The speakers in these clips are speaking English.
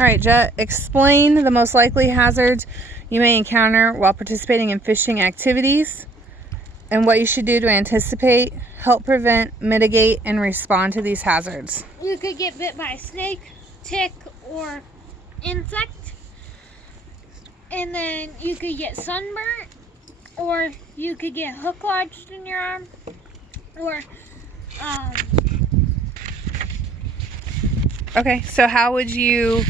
All right, Jet, explain the most likely hazards you may encounter while participating in fishing activities and what you should do to anticipate, help prevent, mitigate, and respond to these hazards. You could get bit by a snake, tick, or insect. And then you could get sunburnt, or you could get hook lodged in your arm, or Okay, so how would you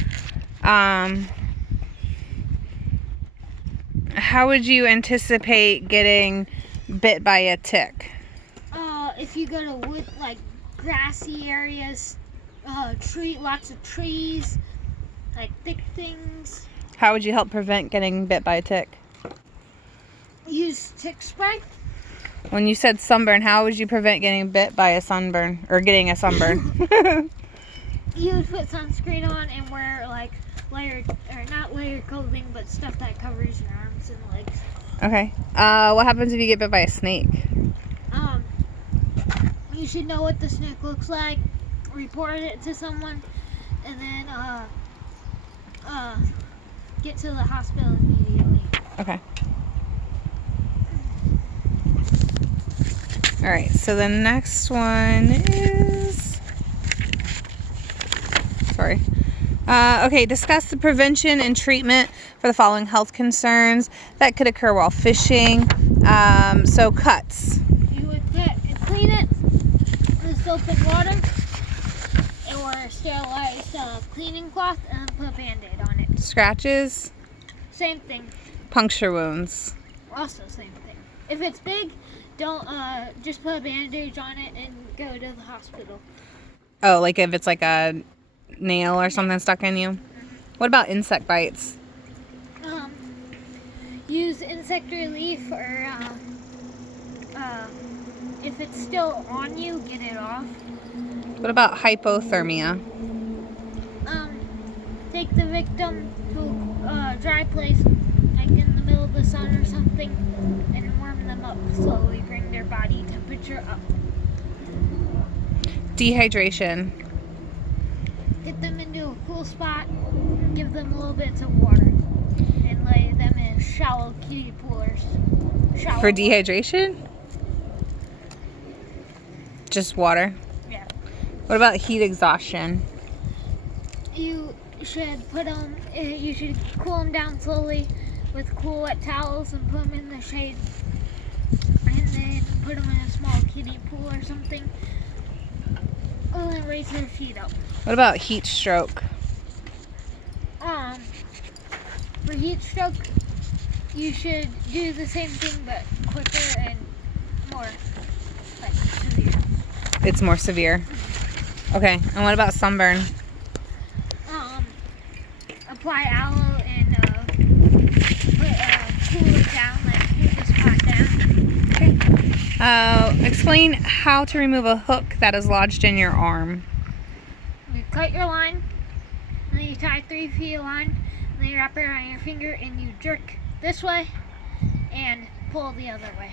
anticipate getting bit by a tick? If you go to wood, like grassy areas, lots of trees, like thick things. How would you help prevent getting bit by a tick? Use tick spray. When you said sunburn, how would you prevent getting bit by a sunburn or getting a sunburn? You would put sunscreen on and wear like not layered clothing, but stuff that covers your arms and legs. Okay. What happens if you get bit by a snake? You should know what the snake looks like, report it to someone, and then get to the hospital immediately. Okay. All right, so the next one is... Sorry. Okay, discuss the prevention and treatment for the following health concerns that could occur while fishing. So cuts. You would clean it with soap and water, or sterilized cleaning cloth, and put a Band-Aid on it. Scratches. Same thing. Puncture wounds. Also same thing. If it's big, don't just put a Band-Aid on it and go to the hospital. Oh, like if it's like a nail or something stuck in you? What about insect bites? Use insect relief, or if it's still on you, get it off. What about hypothermia? Take the victim to a dry place, like in the middle of the sun or something, and warm them up slowly. Bring their body temperature up. Dehydration. Get them into a cool spot, give them little bits of water, and lay them in shallow kiddie poolers. For dehydration? Just water? Yeah. What about heat exhaustion? You should you should cool them down slowly with cool wet towels and put them in the shade, and then put them in a small kiddie pool or something. And then raise their feet up. What about heat stroke? For heat stroke, you should do the same thing but quicker and more severe. It's more severe. Okay, and what about sunburn? Apply aloe and cool it down, cool the spot down. Okay. Explain how to remove a hook that is lodged in your arm. You cut your line, and then you tie 3 feet of line, and then you wrap it around your finger, and you jerk this way and pull the other way.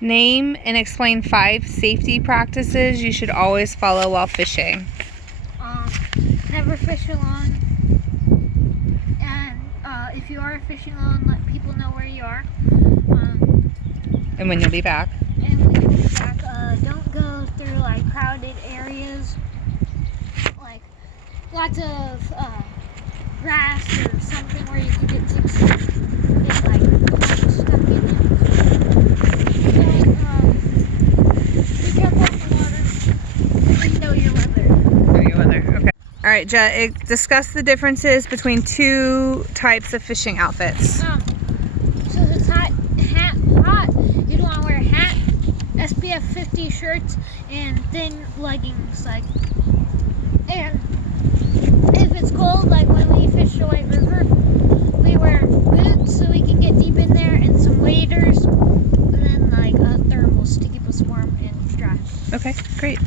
Name and explain 5 safety practices you should always follow while fishing. Never fish alone, and if you are fishing alone, let people know where you are. And when you'll be back. And when you'll be back, don't go through like crowded areas, like lots of grass or something where you can get ticks and get like stuck in it. Be careful with the water and know your weather. Know your weather, okay. All right, Jet, discuss the differences between 2 types of fishing outfits. So if it's hot, you'd want to wear a hat, SPF 50 shirts, and thin leggings, and if it's cold, like when we fish the White River, we wear boots so we can get deep in there, and some waders, and then thermals to keep us warm and dry. Okay, great.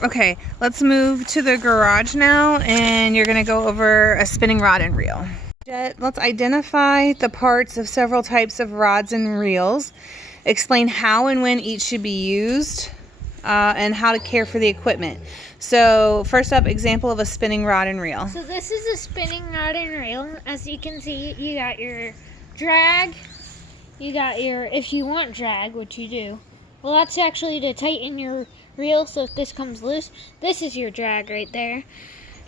Okay, let's move to the garage now, and you're gonna go over a spinning rod and reel. Jet, let's identify the parts of several types of rods and reels. Explain how and when each should be used. and how to care for the equipment. So first up, example of a spinning rod and reel. So this is a spinning rod and reel. As you can see, you got your drag. You got your, if you want drag, which you do. Well, that's actually to tighten your reel, so if this comes loose, this is your drag right there.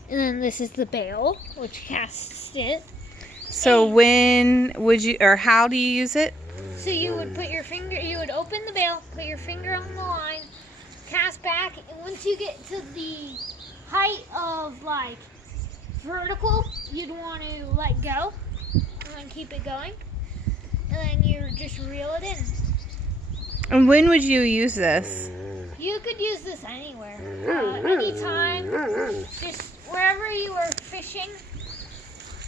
And then this is the bail, which casts it. So when would you, or how do you use it? So you would put your finger, you would open the bail, put your finger on the line, cast back, and once you get to the height of like vertical, you'd want to let go and then keep it going, and then you just reel it in. And when would you use this? You could use this anywhere, anytime, just wherever you are fishing.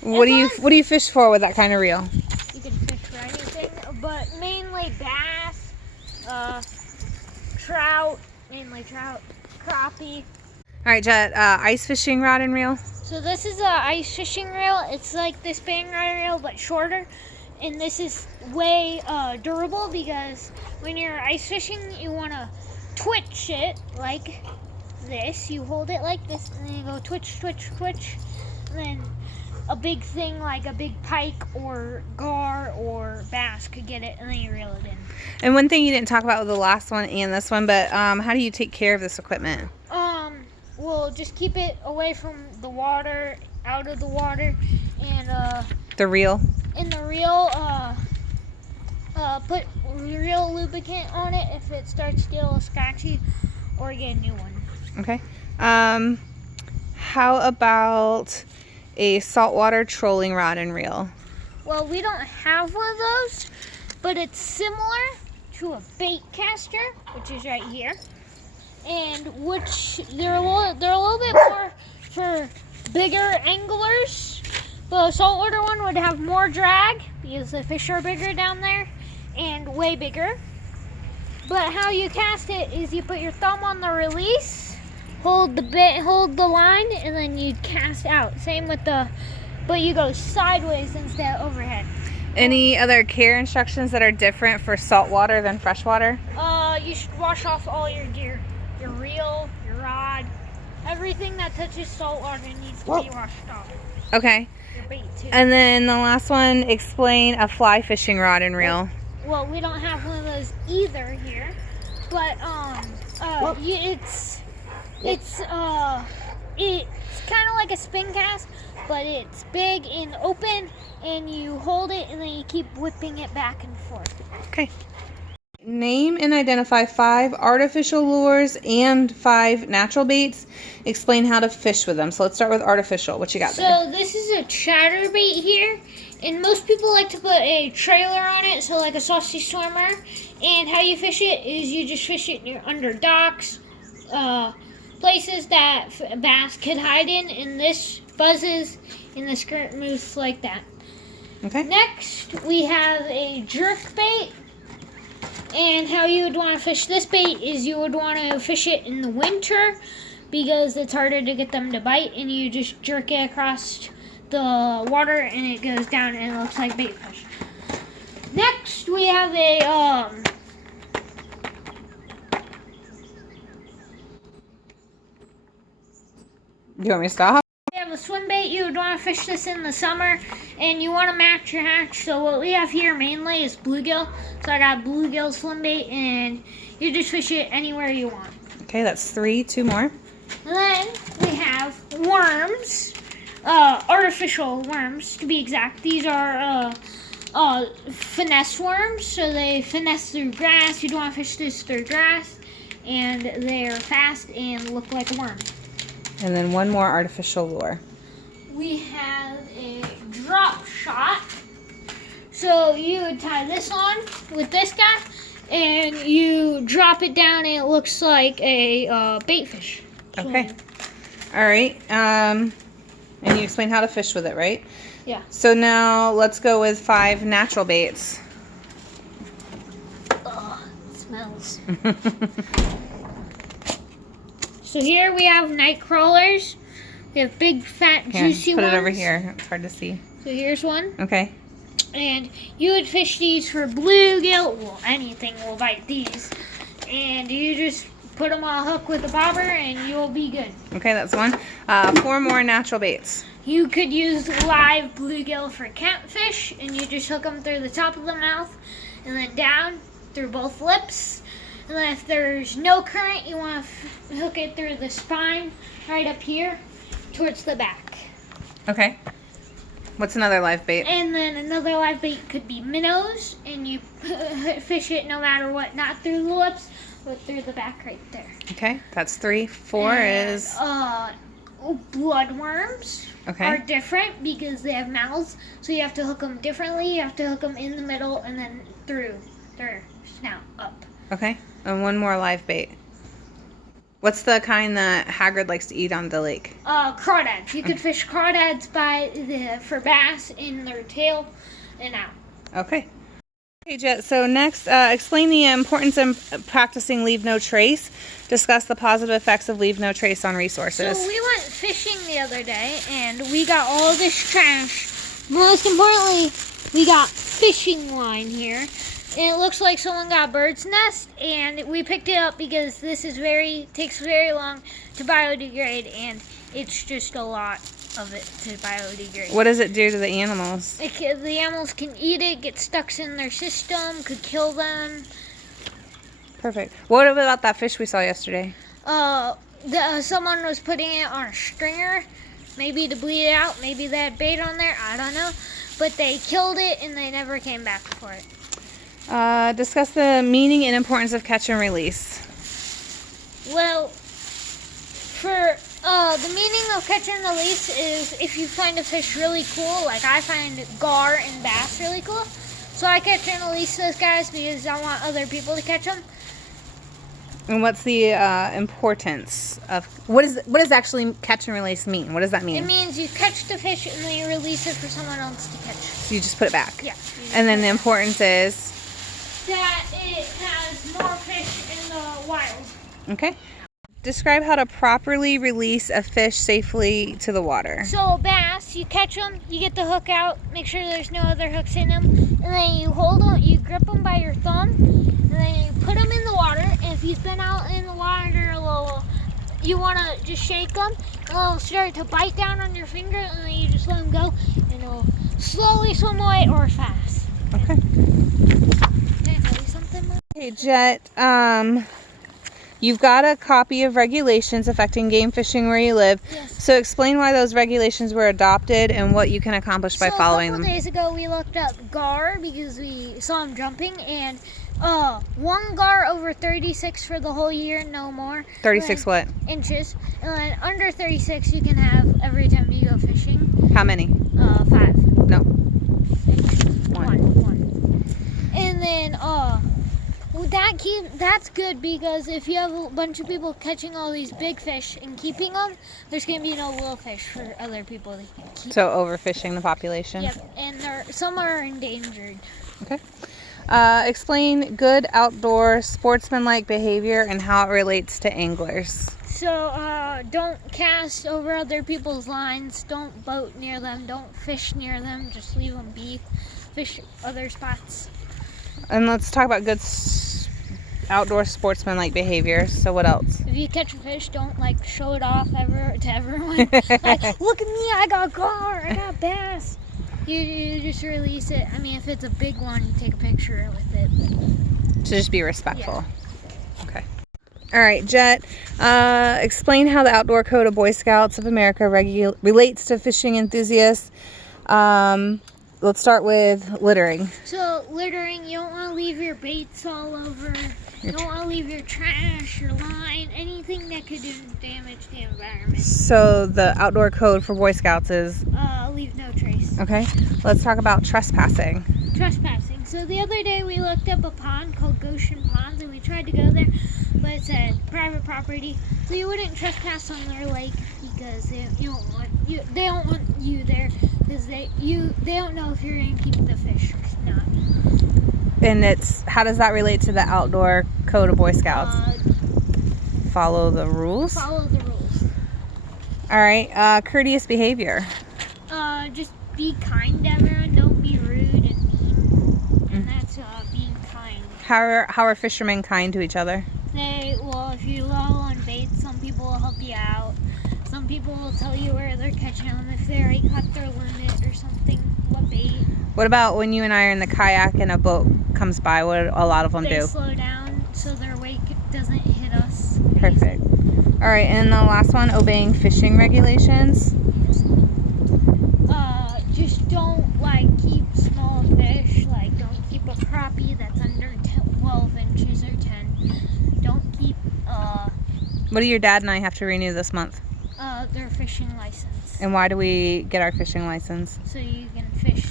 What do you fish for with that kind of reel? You can fish for anything, but mainly bass, trout, crappie. All right, Jet, ice fishing rod and reel. So this is a ice fishing reel. It's like this spinning rod and reel, but shorter. And this is way durable because when you're ice fishing, you want to twitch it like this. You hold it like this, and then you go twitch, twitch, twitch. And then a big thing like a big pike or gar or bass could get it, and then you reel it in. And one thing you didn't talk about with the last one and this one, but how do you take care of this equipment? Well, just keep it away from the water, out of the water, and The reel? in the reel, put real lubricant on it if it starts to get a little scratchy, or get a new one. Okay. How about a saltwater trolling rod and reel? Well, we don't have one of those, but it's similar to a bait caster, which is right here, and which they're a little bit more for bigger anglers. The saltwater one would have more drag because the fish are bigger down there and way bigger. But how you cast it is you put your thumb on the release, hold the line, and then you cast out. Same with but you go sideways instead of overhead. Any other care instructions that are different for saltwater than freshwater? You should wash off all your gear, your reel, your rod, everything that touches saltwater needs to be washed off. Okay. Your bait too. And then the last one, explain a fly fishing rod and reel. Well, we don't have one of those either here, but it's kind of like a spin cast, but it's big and open, and you hold it and then you keep whipping it back and forth. Okay. Name and identify 5 artificial lures and 5 natural baits. Explain how to fish with them. So let's start with artificial. What you got there? So this is a chatterbait here, and most people like to put a trailer on it, so like a saucy swimmer. And how you fish it is you just fish it under docks, places that bass could hide in, and this buzzes and the skirt moves like that. Okay. Next, we have a jerk bait. And how you would want to fish this bait is you would want to fish it in the winter because it's harder to get them to bite, and you just jerk it across the water and it goes down and it looks like bait fish. Next, we have a You want me to stop? we have a swim bait. You would want to fish this in the summer, and you want to match your hatch. So what we have here mainly is bluegill. So I got bluegill swim bait, and you just fish it anywhere you want. Okay, that's 3. 2 more. And then we have worms, artificial worms to be exact. These are finesse worms, so they finesse through grass. You don't want to fish this through grass, and they're fast and look like a worm. And then 1 more artificial lure. We have a drop shot. So you would tie this on with this guy, and you drop it down, and it looks like a bait fish. So, Okay. All right. And you explain how to fish with it, right? yeah. So now let's go with 5 natural baits. Ugh, it smells. So here we have night crawlers. We have big, fat, juicy put ones. it over here. It's hard to see. So here's one. Okay. And you would fish these for bluegill. Well, anything will bite these. And you just put them on a hook with a bobber and you will be good. Okay, that's one. 4 more natural baits. You could use live bluegill for catfish, and you just hook them through the top of the mouth and then down through both lips. And then if there's no current, you want to hook it through the spine right up here towards the back. Okay. What's another live bait? And then another live bait could be minnows, and you fish it no matter what, not through the lips, but through the back right there. Okay, that's 3. 4 is... bloodworms. Okay. Are different because they have mouths, so you have to hook them differently. You have to hook them in the middle and then through their snout up. Okay, and 1 more live bait. What's the kind that Hagrid likes to eat on the lake? Crawdads. You could fish crawdads for bass in their tail and out. Okay. Okay, Jet, so next, explain the importance of practicing leave no trace. Discuss the positive effects of leave no trace on resources. So we went fishing the other day, and we got all this trash. Most importantly, we got fishing line here. And it looks like someone got a bird's nest, and we picked it up because this is takes very long to biodegrade, and it's just a lot of it to biodegrade. What does it do to the animals? The animals can eat it, get stuck in their system, could kill them. Perfect. What about that fish we saw yesterday? Someone was putting it on a stringer, maybe to bleed it out. Maybe they had bait on there. I don't know. But they killed it, and they never came back for it. Discuss the meaning and importance of catch and release. Well, for the meaning of catch and release is if you find a fish really cool, like I find gar and bass really cool. So I catch and release those guys because I want other people to catch them. And what's the importance of what does actually catch and release mean? What does that mean? It means you catch the fish and then you release it for someone else to catch. So you just put it back. Yeah. And then the importance is that it has more fish in the wild. Okay. Describe how to properly release a fish safely to the water. So bass, you catch them, you get the hook out, make sure there's no other hooks in them, and then you hold them, you grip them by your thumb, and then you put them in the water. And if you've been out in the water a little, you want to just shake them, and they'll start to bite down on your finger, and then you just let them go, and they'll slowly swim away or fast. Okay. Can I tell you something? Hey, Jet. You've got a copy of regulations affecting game fishing where you live. Yes. So explain why those regulations were adopted and what you can accomplish by following them. A couple days ago, we looked up gar because we saw him jumping, and 1 gar over 36 for the whole year, no more. 36 what? Inches. And then under 36 you can have every time you go fishing. How many? 5. No. One. And then that's good because if you have a bunch of people catching all these big fish and keeping them, there's going to be no little fish for other people to keep. So overfishing the population? Yep, and some are endangered. Okay. Explain good outdoor sportsmanlike behavior and how it relates to anglers. So don't cast over other people's lines, don't boat near them, don't fish near them, just leave them be. Fish other spots. And let's talk about good outdoor sportsmanlike behavior. So what else? If you catch a fish, don't show it off to everyone. Look at me, I got gar, I got bass. You just release it. I mean, if it's a big one, you take a picture with it. To just be respectful. Yeah. Okay. All right, Jet. Explain how the Outdoor Code of Boy Scouts of America relates to fishing enthusiasts. Let's start with littering. So littering, you don't want to leave your baits all over. You don't want to leave your trash, your line, anything that could damage the environment. So the Outdoor Code for Boy Scouts is? Leave no trace. Okay. Let's talk about trespassing. Trespassing. So the other day we looked up a pond called Goshen Ponds, and we tried to go there, but it's a private property, so you wouldn't trespass on their lake because they don't want you there because they don't know if you're going to keep the fish or not. And how does that relate to the Outdoor Code of Boy Scouts? Follow the rules. Follow the rules. All right. Courteous behavior. Just be kind to everyone. Don't be rude and mean. And that's being kind. How are fishermen kind to each other? If if you're low on bait, some people will help you out. Some people will tell you where they're catching them if they already caught their limit or something. What bait? What about when you and I are in the kayak and a boat comes by? What do a lot of them They do? slow down so their wake doesn't hit us. Perfect. All right, and the last one, obeying fishing regulations. Just don't keep small fish. Don't keep a crappie that's under 12 inches or 10. Don't keep What do your dad and I have to renew this month? their fishing license. And why do we get our fishing license? So you can fish